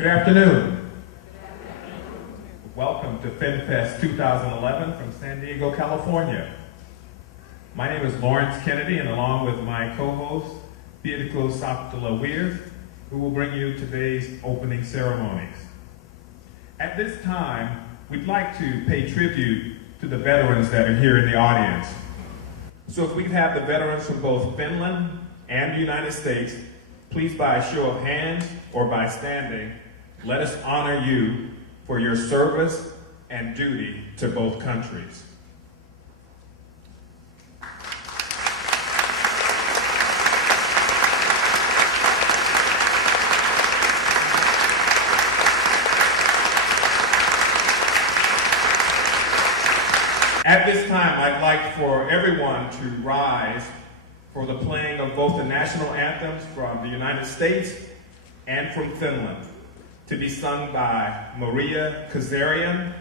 Good afternoon. Welcome to FinnFest 2011 from San Diego, California. My name is Lawrence Kennedy, and along with my co-host, Beatrice Saptala-Weir, who will bring you today's opening ceremonies. At this time, we'd like to pay tribute to the veterans that are here in the audience. So if we could have the veterans from both Finland and the United States, please by a show of hands or by standing, let us honor you for your service and duty to both countries. At this time, I'd like for everyone to rise for the playing of both the national anthems from the United States and from Finland, to be sung by Maria Kizirian.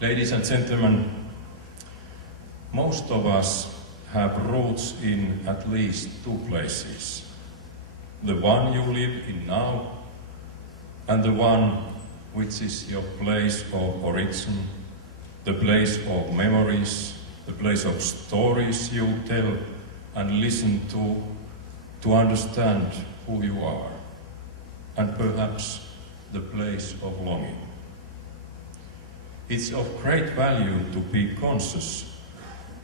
Ladies and gentlemen, most of us have roots in at least two places. The one you live in now, and the one which is your place of origin, the place of memories, the place of stories you tell and listen to understand who you are, and perhaps the place of longing. It's of great value to be conscious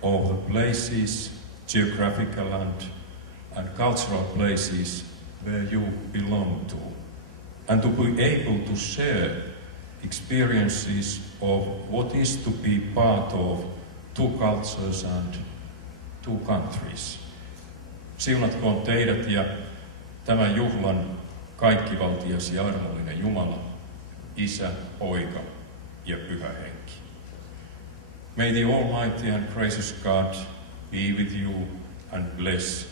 of the places, geographical and cultural places where you belong to, and to be able to share experiences of what is to be part of two cultures and two countries. Siunatkoon teidät ja tämän juhlan kaikkivaltias ja armollinen Jumala, Isä, Poika ja Pyhä Henki. May the Almighty and gracious God be with you and bless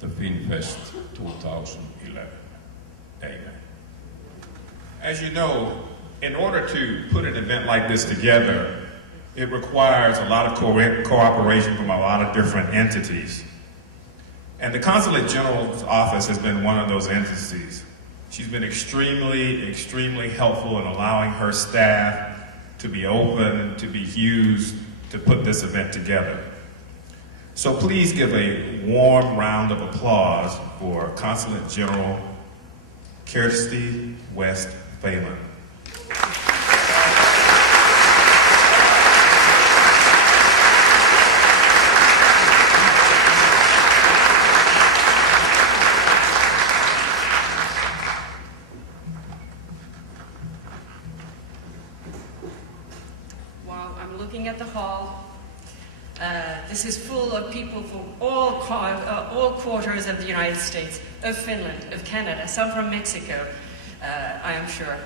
the FinnFest 2011. Amen. As you know, in order to put an event like this together, it requires a lot of cooperation from a lot of different entities. And the Consulate General's office has been one of those entities. She's been extremely helpful in allowing her staff to be open, to be used to put this event together. So please give a warm round of applause for Consulate General Kirsi Wesphalen. At the hall. This is full of people from all quarters of the United States, of Finland, of Canada, some from Mexico, I am sure.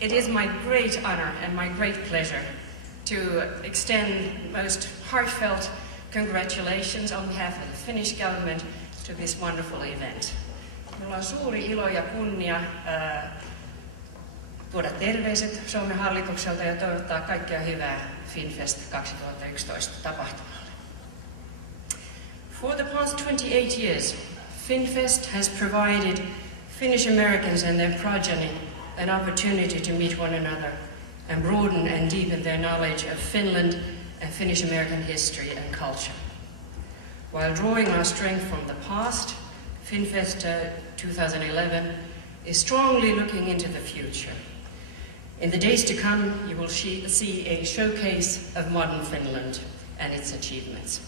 It is my great honor and my great pleasure to extend most heartfelt congratulations on behalf of the Finnish government to this wonderful event. Minulla on suuri ilo ja kunnia tuoda terveiset Suomen hallitukselta ja toivottaa kaikkea hyvää FinnFest 2011 tapahtumalle. For the past 28 years, FinnFest has provided Finnish Americans and their progeny an opportunity to meet one another and broaden and deepen their knowledge of Finland and Finnish American history and culture. While drawing our strength from the past, FinnFest 2011 is strongly looking into the future. In the days to come, you will see a showcase of modern Finland and its achievements.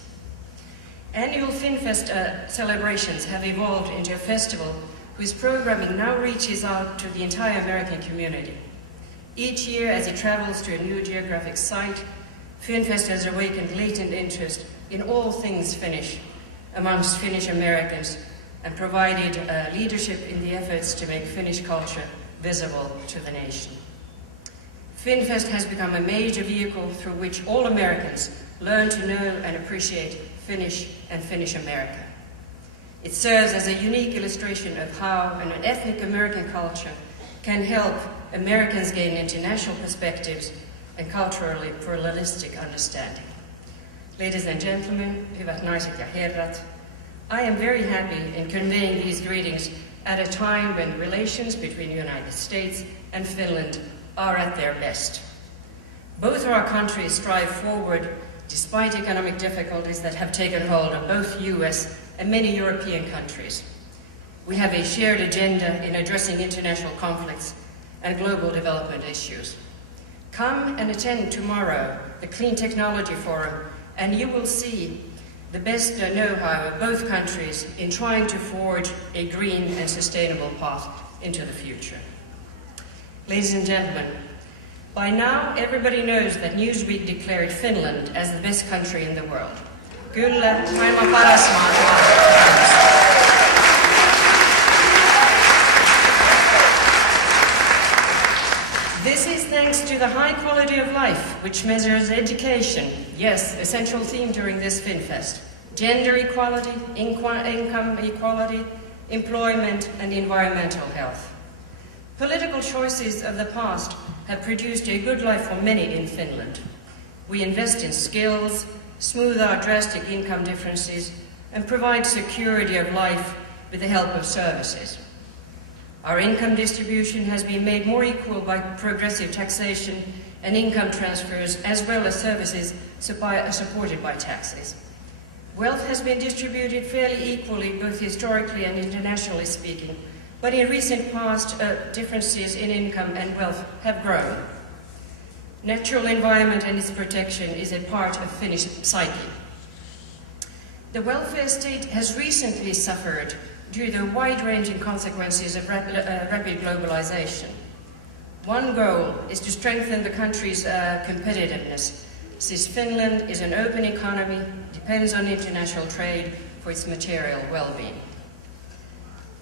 Annual FinnFest celebrations have evolved into a festival whose programming now reaches out to the entire American community. Each year, as it travels to a new geographic site, FinnFest has awakened latent interest in all things Finnish amongst Finnish Americans and provided leadership in the efforts to make Finnish culture visible to the nation. FinnFest has become a major vehicle through which all Americans learn to know and appreciate Finnish and Finnish America. It serves as a unique illustration of how an ethnic American culture can help Americans gain international perspectives and culturally pluralistic understanding. Ladies and gentlemen, hyvät naiset ja herrat, I am very happy in conveying these greetings at a time when relations between the United States and Finland are at their best. Both our countries strive forward despite economic difficulties that have taken hold of both US and many European countries. We have a shared agenda in addressing international conflicts and global development issues. Come and attend tomorrow the Clean Technology Forum and you will see the best know-how of both countries in trying to forge a green and sustainable path into the future. Ladies and gentlemen, by now everybody knows that Newsweek declared Finland as the best country in the world. Kyllä, maailman paras maa. This is thanks to the high quality of life, which measures education, yes, essential theme during this FinnFest, gender equality, income equality, employment and environmental health. Political choices of the past have produced a good life for many in Finland. We invest in skills, smooth out drastic income differences, and provide security of life with the help of services. Our income distribution has been made more equal by progressive taxation and income transfers, as well as services supported by taxes. Wealth has been distributed fairly equally, both historically and internationally speaking, but in recent past, differences in income and wealth have grown. Natural environment and its protection is a part of Finnish psyche. The welfare state has recently suffered due to the wide-ranging consequences of rapid globalization. One goal is to strengthen the country's competitiveness, since Finland is an open economy, depends on international trade for its material well-being.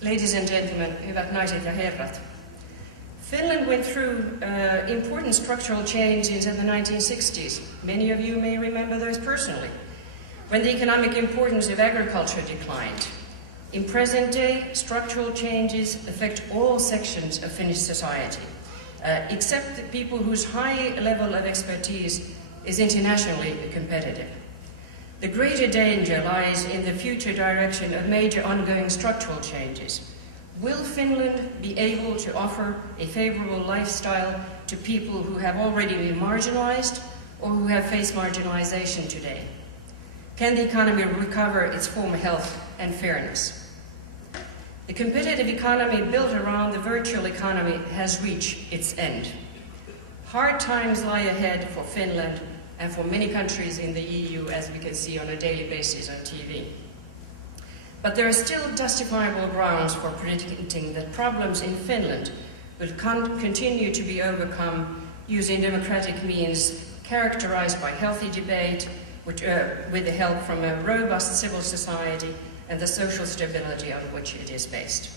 Ladies and gentlemen, hyvät naiset ja herrat, Finland went through important structural changes in the 1960s. Many of you may remember those personally, when the economic importance of agriculture declined. In present day, structural changes affect all sections of Finnish society, except the people whose high level of expertise is internationally competitive. The greater danger lies in the future direction of major ongoing structural changes. Will Finland be able to offer a favorable lifestyle to people who have already been marginalized or who have faced marginalization today? Can the economy recover its former health and fairness? The competitive economy built around the virtual economy has reached its end. Hard times lie ahead for Finland and for many countries in the EU, as we can see on a daily basis on TV. But there are still justifiable grounds for predicting that problems in Finland will continue to be overcome using democratic means characterized by healthy debate, with the help from a robust civil society and the social stability on which it is based.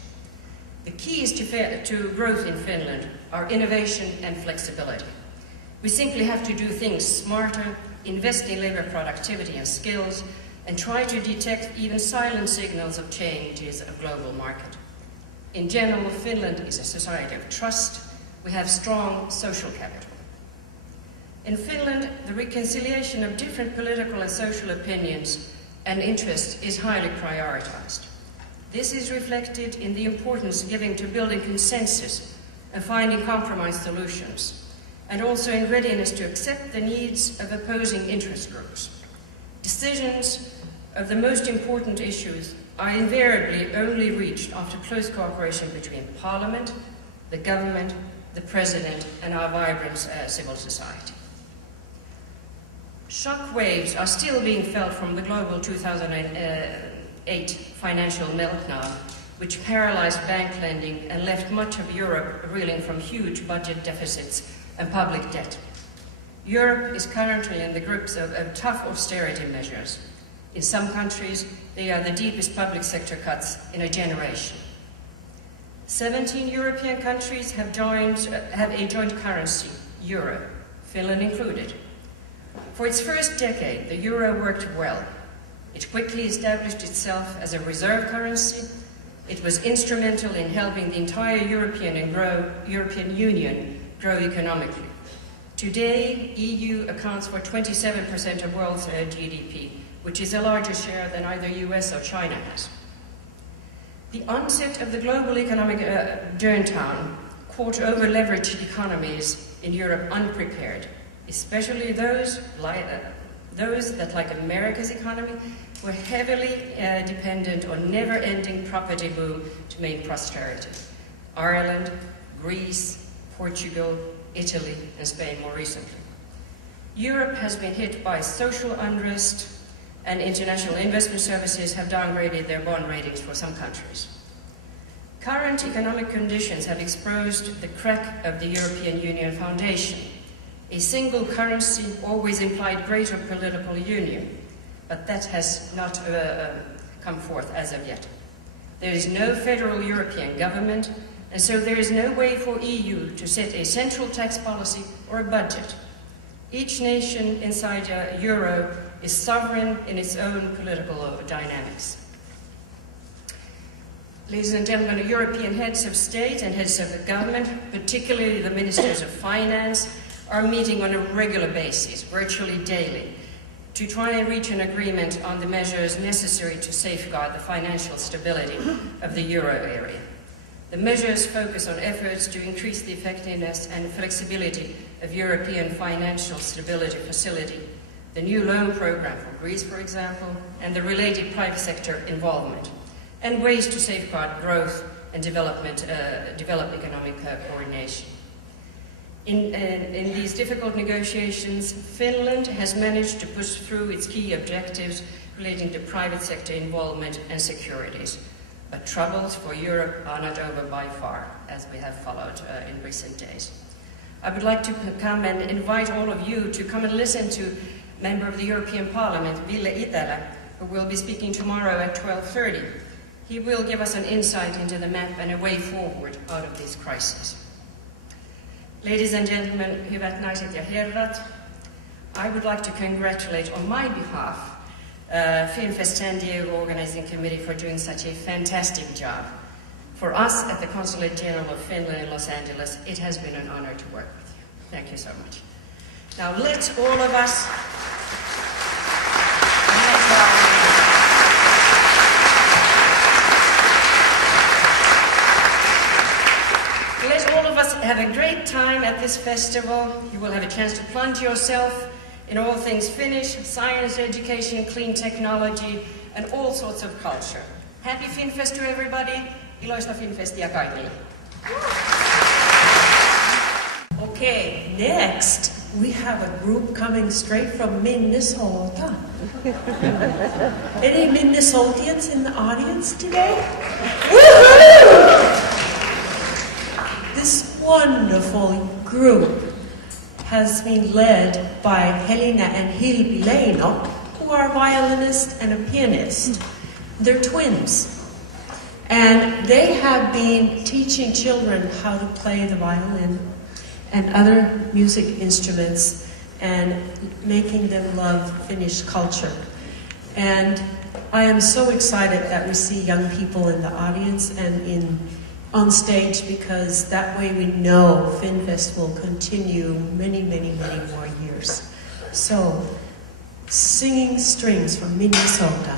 The keys to growth in Finland are innovation and flexibility. We simply have to do things smarter, invest in labor productivity and skills, and try to detect even silent signals of changes of global market. In general, Finland is a society of trust. We have strong social capital. In Finland, the reconciliation of different political and social opinions and interests is highly prioritized. This is reflected in the importance given to building consensus and finding compromise solutions, and also in readiness to accept the needs of opposing interest groups. Decisions of the most important issues are invariably only reached after close cooperation between Parliament, the government, the President, and our vibrant civil society. Shock waves are still being felt from the global 2008 financial meltdown, which paralyzed bank lending and left much of Europe reeling from huge budget deficits and public debt. Europe is currently in the grips of tough austerity measures. In some countries, they are the deepest public sector cuts in a generation. 17 European countries have a joint currency, euro, Finland included. For its first decade, the euro worked well. It quickly established itself as a reserve currency. It was instrumental in helping the entire European Union grow economically. Today, EU accounts for 27% of world's GDP, which is a larger share than either US or China has. The onset of the global economic downturn caught over-leveraged economies in Europe unprepared, especially those that, like America's economy, were heavily dependent on never-ending property boom to maintain prosperity. Ireland, Greece, Portugal, Italy, and Spain more recently. Europe has been hit by social unrest, and international investment services have downgraded their bond ratings for some countries. Current economic conditions have exposed the crack of the European Union foundation. A single currency always implied greater political union, but that has not come forth as of yet. There is no federal European government, and so there is no way for EU to set a central tax policy or a budget. Each nation inside a euro is sovereign in its own political dynamics. Ladies and gentlemen, the European heads of state and heads of the government, particularly the ministers of finance, are meeting on a regular basis, virtually daily, to try and reach an agreement on the measures necessary to safeguard the financial stability of the euro area. The measures focus on efforts to increase the effectiveness and flexibility of European Financial Stability Facility, the new loan program for Greece, for example, and the related private sector involvement, and ways to safeguard growth and develop economic coordination. In these difficult negotiations, Finland has managed to push through its key objectives relating to private sector involvement and securities. But troubles for Europe are not over by far, as we have followed in recent days. I would like to come and invite all of you to come and listen to Member of the European Parliament, Ville Itälä, who will be speaking tomorrow at 12:30. He will give us an insight into the map and a way forward out of this crisis. Ladies and gentlemen, hyvät naiset ja herrat, I would like to congratulate on my behalf FinnFest San Diego Organizing Committee for doing such a fantastic job. For us at the Consulate General of Finland in Los Angeles, it has been an honor to work with you. Thank you so much. Now let's all of us have a great time at this festival. You will have a chance to plunge yourself in all things Finnish, science, education, clean technology, and all sorts of culture. Happy FinnFest to everybody. Iloista FinnFestia kaikille. Okay, next we have a group coming straight from Minnesota. Any Minnesotians in the audience today? Woohoo! This wonderful group has been led by Helena and Hilpi Leino, who are a violinist and a pianist. They're twins. And they have been teaching children how to play the violin and other music instruments and making them love Finnish culture. And I am so excited that we see young people in the audience and on stage, because that way we know FinnFest will continue many, many, many more years. So, Singing Strings from Minnesota.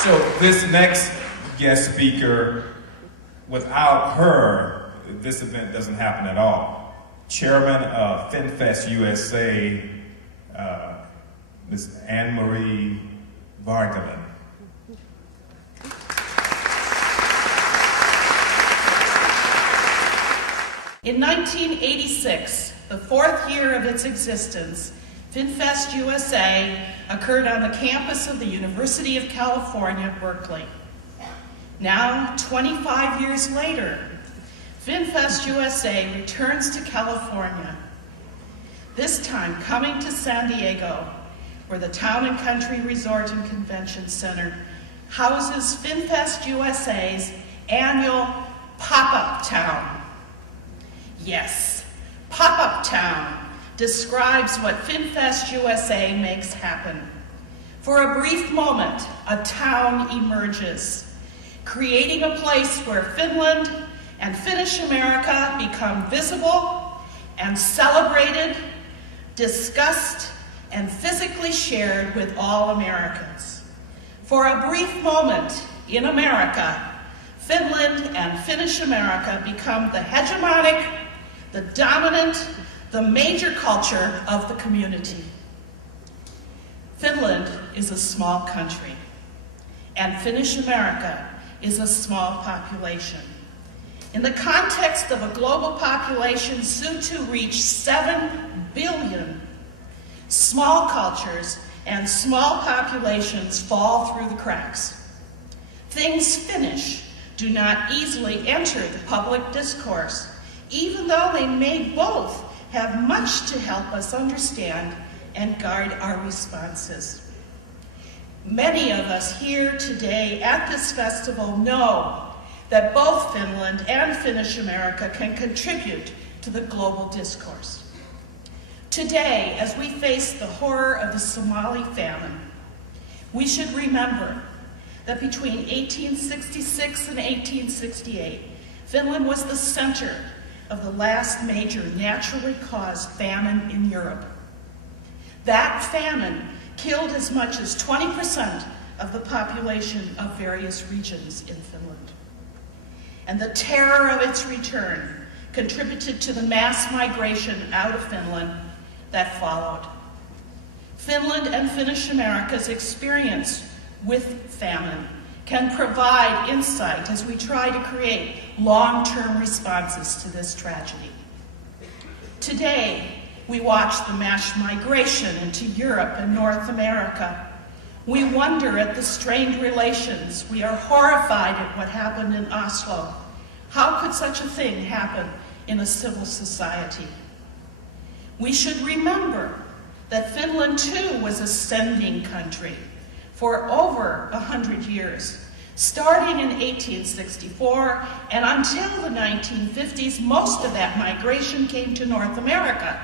So this next guest speaker, without her, this event doesn't happen at all. Chairman of FinnFest USA, Ms. Anne-Marie Wesphalen. In 1986, the fourth year of its existence, FinnFest USA occurred on the campus of the University of California, Berkeley. Now, 25 years later, FinnFest USA returns to California, this time coming to San Diego, where the Town & Country Resort and Convention Center houses FinnFest USA's annual Pop-Up Town. Yes, Pop-Up Town describes what FinnFest USA makes happen. For a brief moment, a town emerges, creating a place where Finland and Finnish America become visible and celebrated, discussed, and physically shared with all Americans. For a brief moment in America, Finland and Finnish America become the hegemonic, the dominant, the major culture of the community. Finland is a small country, and Finnish America is a small population. In the context of a global population soon to reach 7 billion, small cultures and small populations fall through the cracks. Things Finnish do not easily enter the public discourse, even though they may both have much to help us understand and guide our responses. Many of us here today at this festival know that both Finland and Finnish America can contribute to the global discourse. Today, as we face the horror of the Somali famine, we should remember that between 1866 and 1868, Finland was the center of the last major naturally caused famine in Europe. That famine killed as much as 20% of the population of various regions in Finland. And the terror of its return contributed to the mass migration out of Finland that followed. Finland and Finnish America's experience with famine can provide insight as we try to create long-term responses to this tragedy. Today, we watch the mass migration into Europe and North America. We wonder at the strained relations. We are horrified at what happened in Oslo. How could such a thing happen in a civil society? We should remember that Finland too was a sending country for over 100 years, starting in 1864, and until the 1950s, most of that migration came to North America.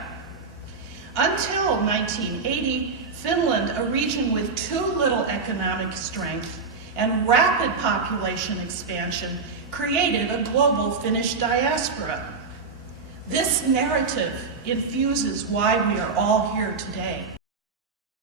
Until 1980, Finland, a region with too little economic strength and rapid population expansion, created a global Finnish diaspora. This narrative infuses why we are all here today.